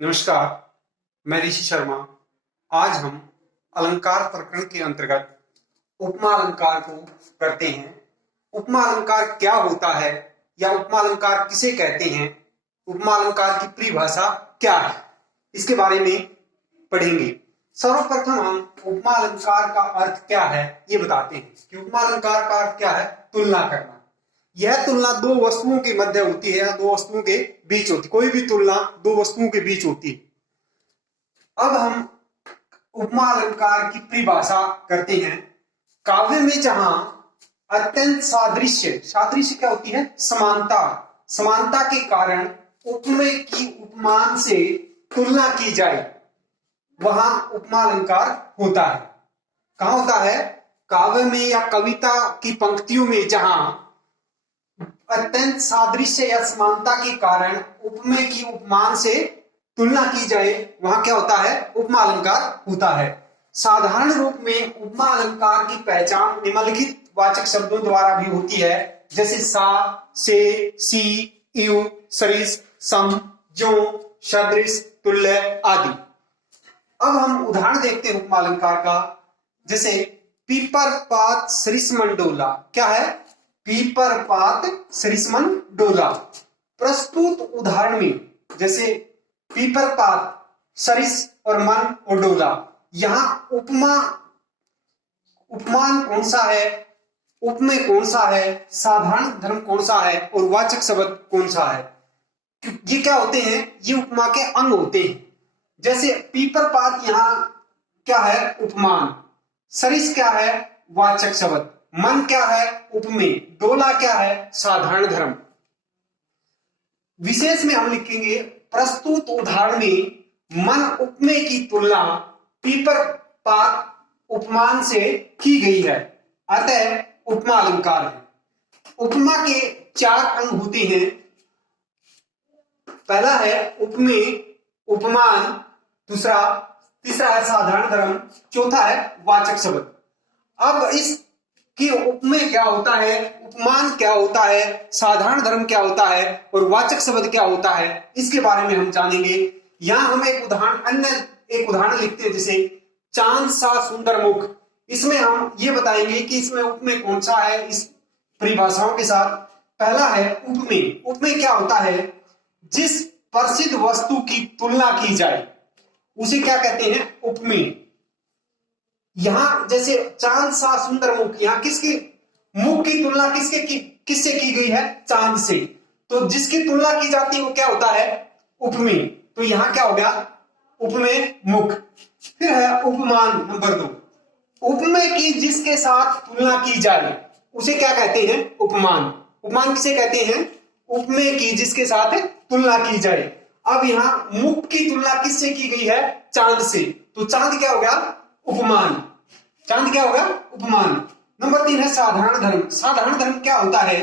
नमस्कार, मैं ऋषि शर्मा। आज हम अलंकार प्रकरण के अंतर्गत उपमा अलंकार को करते हैं। उपमा अलंकार क्या होता है या उपमा अलंकार किसे कहते हैं, उपमा अलंकार की परिभाषा क्या है, इसके बारे में पढ़ेंगे। सर्वप्रथम हम उपमा अलंकार का अर्थ क्या है ये बताते हैं कि उपमा अलंकार का अर्थ क्या है। तुलना करना। यह तुलना दो वस्तुओं के मध्य होती है या दो वस्तुओं के बीच होती है। कोई भी तुलना दो वस्तुओं के बीच होती है। अब हम उपमा अलंकार की परिभाषा करते हैं। काव्य में जहां अत्यंत सादृश्य, सादृश्य क्या होती है? समानता, समानता के कारण उपमेय की उपमान से तुलना की जाए वहां उपमा अलंकार होता है। कहां होता है? काव्य में या कविता की पंक्तियों में जहां अत्यंत सादृश्य या समानता के कारण उपमेय की उपमान से तुलना की जाए वहां क्या होता है? उपमा अलंकार होता है। साधारण रूप में उपमा अलंकार की पहचान निम्नलिखित वाचक शब्दों द्वारा भी होती है, जैसे सा, से, सी, इव, सरिस, सम, जो, सदृश, तुल्य आदि। अब हम उदाहरण देखते हैं उपमा अलंकार का। जैसे पीपर पात सरिसमन डोला। क्या है? पीपर पात सरिसमन डोला। प्रस्तुत उदाहरण में जैसे पीपर पात, सरिस और मन और डोला, यहां उपमा, उपमान कौन सा है, उपमेय कौन सा है, साधारण धर्म कौन सा है और वाचक शब्द कौन सा है। ये क्या होते हैं? ये उपमा के अंग होते हैं। जैसे पीपर पात यहां क्या है? उपमान। सरिस क्या है? वाचक शब्द। मन क्या है? उपमेय। डोला क्या है? साधारण धर्म। विशेष में हम लिखेंगे प्रस्तुत उदाहरण में मन उपमेय की तुलना पीपर पात उपमान से की गई है, अतः उपमा अलंकार है। उपमा के चार अंग होते हैं। पहला है उपमेय, उपमान, दूसरा, तीसरा है साधारण धर्म, चौथा है वाचक शब्द। अब इस कि उपमेय क्या होता है, उपमान क्या होता है, साधारण धर्म क्या होता है और वाचक शब्द क्या होता है, इसके बारे में हम जानेंगे। यहां हम एक उदाहरण लिखते हैं, जैसे चांद सा सुंदर मुख। इसमें हम ये बताएंगे कि इसमें उपमेय कौन सा है इस परिभाषाओं के साथ। पहला है उपमेय। उपमेय क्या होता है? जिस प्रसिद्ध वस्तु की तुलना की जाए उसे क्या कहते हैं? उपमेय। यहां जैसे चांद सा सुंदर मुख, यहां किसकी मुख की तुलना किससे की गई है? चांद से। तो जिसकी तुलना की जाती है वो क्या होता है? उपमेय। तो यहां क्या हो गया? उपमेय, मुख। फिर है उपमान नंबर 2। उपमेय की जिसके साथ तुलना की जाए उसे क्या कहते हैं? उपमान। उपमान किसे कहते हैं? उपमेय की जिसके साथ तुलना की जाए। अब यहां मुख की तुलना किससे की गई है? चांद से। तो चांद क्या हो गया? उपमान। चांद क्या होगा? उपमान। नंबर 3 है साधारण धर्म। साधारण धर्म क्या होता है?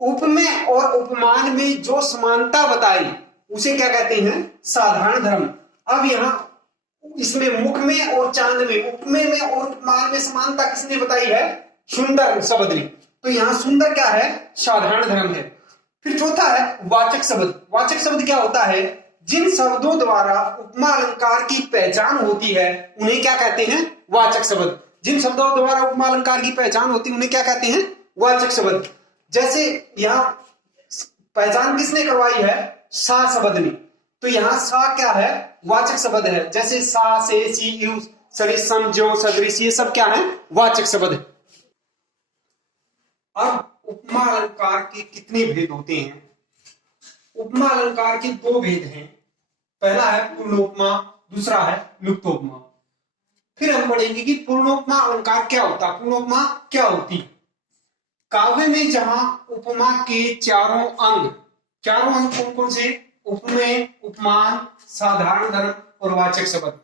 उपमेय और उपमान में जो समानता बताई उसे क्या कहते हैं? साधारण धर्म। अब यहां इसमें मुख में और चांद में, उपमेय में और उपमान में समानता किसने बताई है? सुंदर शब्द ने। तो यहां सुंदर क्या है? साधारण धर्म है। फिर चौथा है वाचक शब्द। वाचक शब्द क्या होता है? जिन शब्दों द्वारा उपमा अलंकार की पहचान होती है उन्हें क्या कहते हैं? वाचक शब्द। जिन शब्दों द्वारा उपमा अलंकार की पहचान होती है उन्हें क्या कहते हैं? वाचक शब्द। जैसे यहां पहचान किसने करवाई है? सा शब्द ने। तो यहां सा क्या है? वाचक शब्द है। जैसे सा, से, सी, यू, सरिस, सम, ज्यों, सदृश, ये सब क्या है? वाचक शब्द है। अब उपमा अलंकार के कितने भेद होते हैं? उपमा अलंकार के 2 भेद हैं। पहला है पूर्णोपमा, दूसरा है लुप्तोपमा। फिर हम पढ़ेंगे कि पूर्णोपमा अलंकार क्या होता है, पूर्णोपमा क्या होती है। काव्य में जहां उपमा के चारों अंग कौन कौन से? उपमेय, उपमान, साधारण धर्म और वाचक शब्द,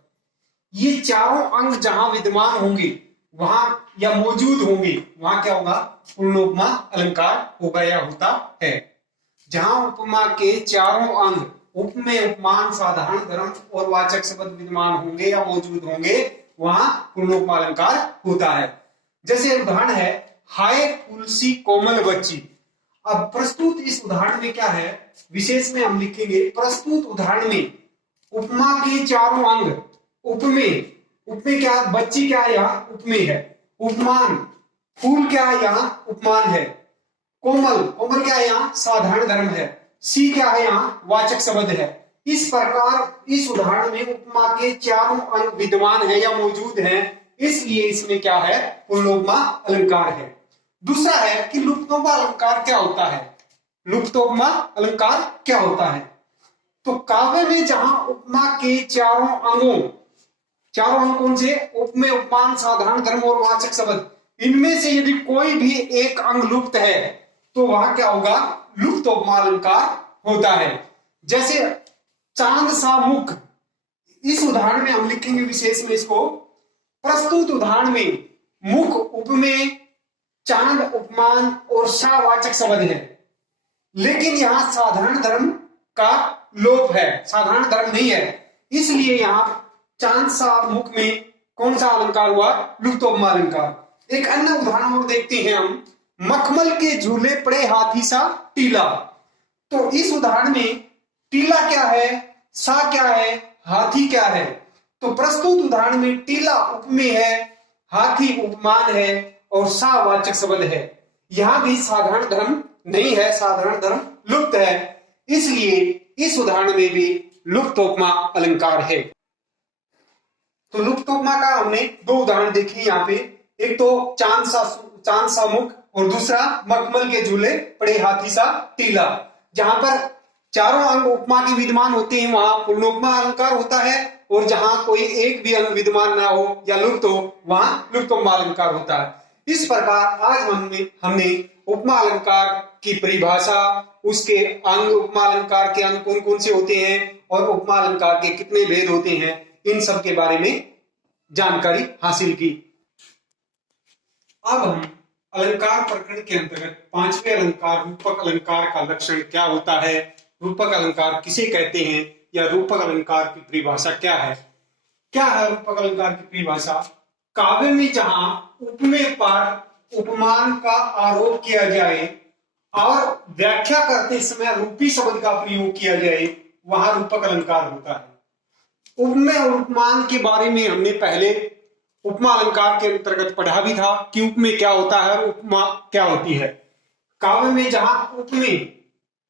ये चारों अंग जहां विद्यमान होंगे वहां या मौजूद होंगे वहां क्या होगा? पूर्णोपमा अलंकार होगा या होता है। जहां उपमा के चारों अंग उपमेय, उपमान, साधारण धर्म और वाचक शब्द विद्यमान होंगे या मौजूद होंगे वहां पूर्णोपमा अलंकार होता है। जैसे उदाहरण है हाय तुलसी कोमल बच्ची। अब प्रस्तुत इस उदाहरण में क्या है? विशेष में हम लिखेंगे प्रस्तुत उदाहरण में उपमा के चारों अंग, उपमेय, उपमेय क्या, बच्ची क्या है यहाँ, उपमेय है। उपमान, फूल क्या है यहाँ, उपमान है। कोमल, कोमल क्या है यहाँ, साधारण धर्म है। सी क्या है यहाँ, वाचक शब्द है। इस प्रकार इस उदाहरण में उपमा के चारों अंग विद्यमान है या मौजूद हैं, इसलिए इसमें क्या है, पुल्लोपमा अलंकार है। दूसरा है कि लुप्तोपमा अलंकार क्या होता है। लुप्तोपमा अलंकार क्या होता है, तो काव्य में जहां उपमा के चारों अंगों, चारों अंग कौन से, उपमेय, उपमान, साधारण धर्म और वाचक शब्द, इनमें से यदि कोई भी एक अंग लुप्त है तो वह क्या होगा, लुप्तोपमा अलंकार होता है। जैसे चांद सा मुख, इस उदाहरण में हम लिखेंगे विशेष में इसको, प्रस्तुत उदाहरण में मुख उपमेय, चांद उपमान और सा वाचक शब्द है, लेकिन यहां साधारण धर्म का लोप है, साधारण धर्म नहीं है, इसलिए यहां चांद सा मुख में कौन सा अलंकार हुआ, लुप्तोपमा अलंकार। एक अन्य उदाहरण और देखते हैं हम, मखमल के झूले पड़े हाथी सा टीला। तो इस उदाहरण में टीला क्या है, सा क्या है, हाथी क्या है। तो प्रस्तुत उदाहरण में टीला उपमेय है, हाथी उपमान है और सा वाचक शब्द है। यहां भी साधारण धर्म नहीं है, साधारण धर्म लुप्त है, इसलिए इस उदाहरण में भी लुप्तोपमा अलंकार है। तो लुप्तोपमा का हमने दो उदाहरण देखे यहाँ पे, एक तो चांद सा मुख और दूसरा मखमल के झूले पड़े हाथी सा टीला। जहां पर चारों अंग उपमा के विद्यमान होते हैं वहां पुल्लोपमा अलंकार होता है, और जहां कोई एक भी अंग विद्यमान ना हो या लुप्त हो वहां लुप्तोपमा अलंकार होता है। इस प्रकार आज हमने उपमा अलंकार की परिभाषा, उसके अंग, उपमा अलंकार के अंग कौन कौन से होते हैं और उपमा अलंकार के कितने भेद होते हैं, इन सब के बारे में जानकारी हासिल की। अब हम अलंकार प्रकरण के अंतर्गत पांचवें अलंकार रूपक अलंकार का लक्षण क्या होता है, रूपक अलंकार किसे कहते हैं, या रूपक अलंकार की परिभाषा क्या है। क्या है रूपक अलंकार की परिभाषा, काव्य में जहां उपमेय पर उपमान का आरोप किया जाए और व्याख्या करते समय रूपी शब्द का प्रयोग किया जाए वहां रूपक अलंकार होता है। उपमेय और उपमान के बारे में हमने पहले उपमा अलंकार के अंतर्गत पढ़ा भी था कि उपमेय क्या होता है और उपमा क्या होती है। काव्य में जहां उपमेय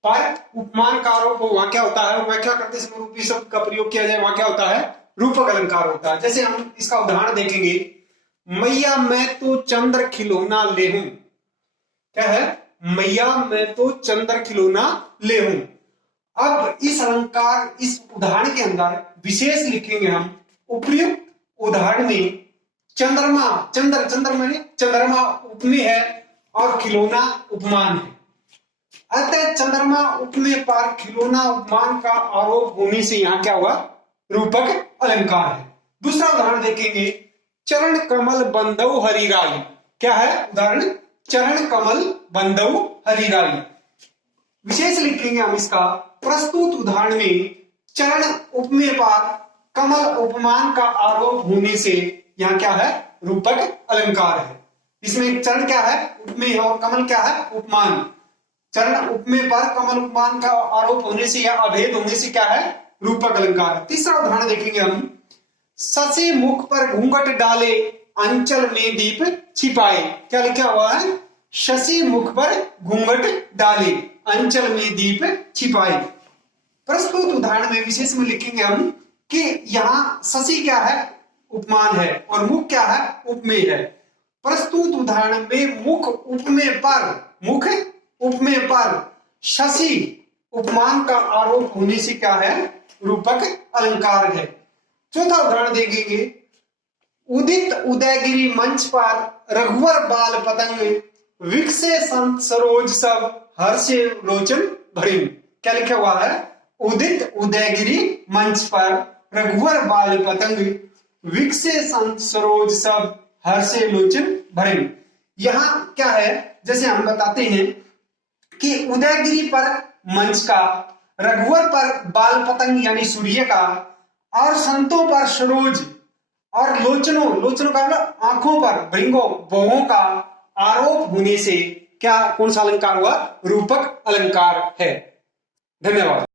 पर उपमान का आरोप हो वहां क्या होता है, और व्याख्या करते समय रूपी शब्द का प्रयोग किया जाए वहां क्या होता है, रूपक अलंकार होता है। जैसे हम इसका उदाहरण देखेंगे, मैया मैं तो चंद्र खिलौना ले हूं, क्या है, मैया मैं तो चंद्र खिलौना ले हूं। अब इस अलंकार, इस उदाहरण के अंदर विशेष लिखेंगे हम, उपर्युक्त उदाहरण में चंद्रमा, चंद्र माने चंद्रमा उपमेय है और खिलौना उपमान है। अतः चंद्रमा उपमेय पर खिलौना उपमान का आरोप होने से यहां क्या हुआ, रूपक अलंकार है। दूसरा उदाहरण देखेंगे, चरण कमल बंधु हरिराई, क्या है उदाहरण, चरण कमल बंधु हरिराई। विशेष लिखेंगे हम इसका, प्रस्तुत उदाहरण में चरण उपमेय पर कमल उपमान का आरोप होने से यहां क्या है, रूपक अलंकार है। इसमें चरण क्या है, उपमेय है, और कमल क्या है, उपमान। चरण उपमेय पर कमल उपमान का आरोप होने से या अभेद होने से क्या है, रूपक अलंकार। तीसरा उदाहरण देखेंगे हम, शशि मुख पर घूंघट डाले अंचल में दीप छिपाए, क्या लिखा हुआ है, शशि मुख पर घूंघट डाले अंचल में दीप छिपाए। प्रस्तुत उदाहरण में विशेष में लिखेंगे हम कि यहां शशि क्या है, उपमान है, और मुख क्या है, उपमेय है। प्रस्तुत उदाहरण में मुख उपमेय पर शशि उपमान का आरोप होने से क्या है, रूपक अलंकार है। चौथा उदाहरण देखेंगे, उदित उदयगिरी मंच पर रघुवर बाल पतंग विकसे संत सरोज सब हर्षे लोचन भरिन, क्या लिखा हुआ है, उदित उदयगिरी मंच पर रघुवर बाल पतंग विकसे संत सरोज सब हर्षे लोचन भरिन। यहां क्या है, जैसे हम बताते हैं कि उदयगिरी पर मंच का, रघुवर पर बाल पतंग यानी सूर्य का, और संतों पर सरोज और लोचनों का आंखों पर भौहों का आरोप होने से क्या, कौन सा अलंकार हुआ, रूपक अलंकार है। धन्यवाद।